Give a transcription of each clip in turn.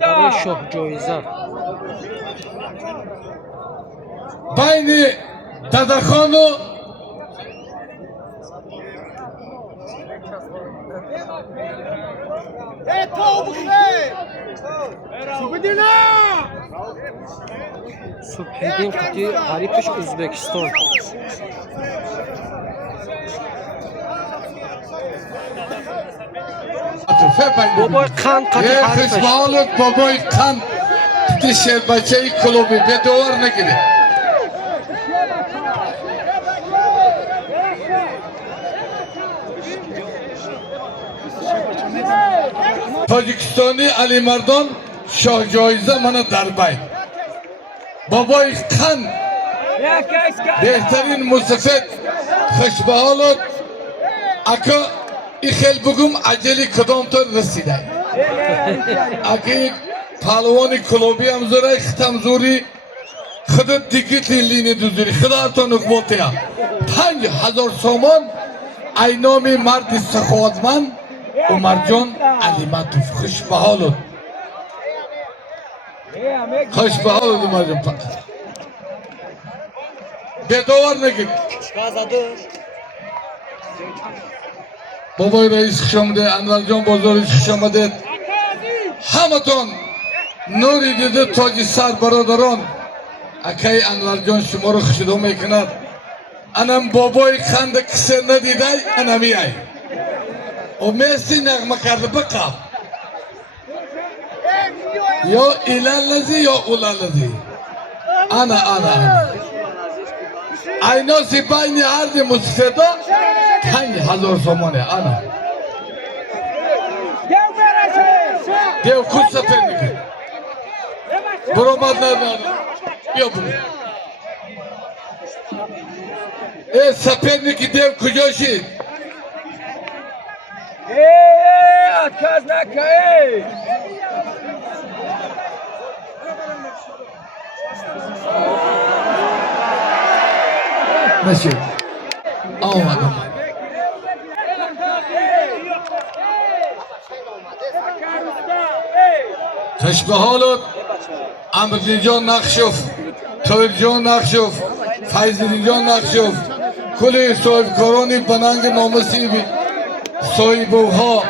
برای شاه جایزه بین دادخان و Subhidin Quti G'aripovich O'zbekiston. بابای قند قطع حریفش خشبالت بابای قند تیشه بچه ای کلوبی به دور نگیره تاجیکستانی علی مردان شاه جایزه منو در بین بابای قند بهترین مصفت خشبالت اکا ای خیل بگم عجلی کدام طور رسیده اگه پهلوانی کلوبی هم زوره ختم زوری خودت دیگه لینی دوزوری خدا تو نکبوتی هم 5,000 سومان اینامی مرد سخاوتمند عمر جان علی مطوف خوش به حالت خوش به حالت عمر جان بدور نگید بابای رئیس خوش آمده انور جان بازارش خوش آمده همتون نوری دیده تاج سر برادران اکی انور جان شما رو خشدو میکند انم بابای خند کسی ندیده انمی ای و میستی نغمه کرده بقام یا ایلان لذی یا اولان لذی انا ایناسی بین عرض مصفدا 5,000 سومانه انا دیو خود سفر نگید برو مد نداره بیا برو ای سفر نگید دیو کجا شید اتکاز نکه نشید آمدم خوش به حالت امردین جان نقشوف تویر جان نقشوف فیضدین جان نقشوف کلی صاحبکارانی بننگ نامسی صاحبوها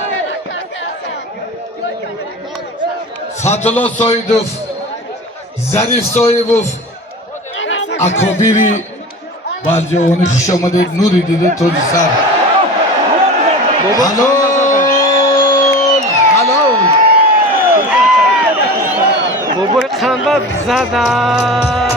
فتولا صاحبوف ظریف صاحبوف اکابیری برجوانی خوش آمده نوری دیده تاج سر حلال بابای قند زده